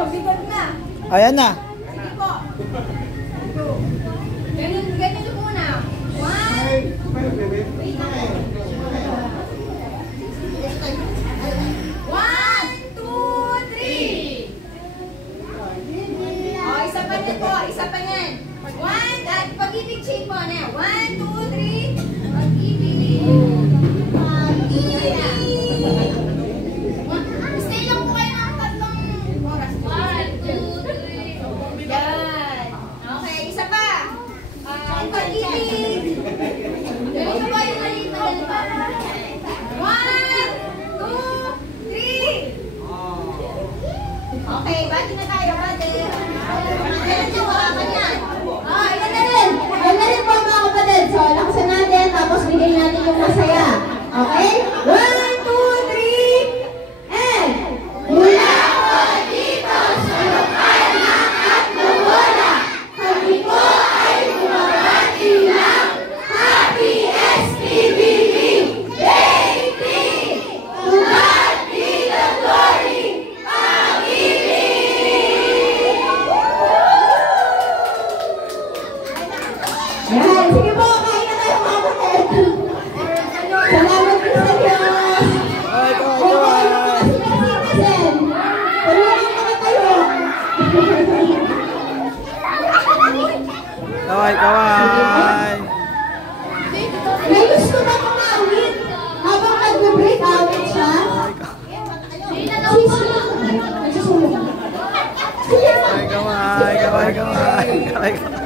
Mabigat na. Ayan na. Sige po. Ganyan yung muna. 1, 2, 3. Oh, isa pa niyan po. Isa pa niyan. 1, at pag-ibig chain po na. 1, 2, 3. Pag-ibig. Pag-ibig. Stay lang po kayo ng tatlong oras. 1, 2, 3. Yan. Okay, isa pa. Pag-ibig. Ganito ba yung maliit na ganito? 1, 2, 3. Okay, bati na tayo, bati. Ilan yung hawakan yan? Ilan na rin. Ilan na rin po mga kapatid. So, laksan natin, tapos bigay natin yung masaya. Okay? 1, 2, 3, and mula po dito sa lokal ng Atlumona, kami po ay bumabati ng Happy SPBB Day 3! To God be the glory! Yan, sige po, kain na tayo mga kapatid. Salamat po sa Diyos. Ay, Kung kayo mga citizen, tulungan mga tayo. Kaway, kaway. May gusto ba kumawin habang nag-break out siya? Nagsusulong. Kaway, kaway, kaway, kaway.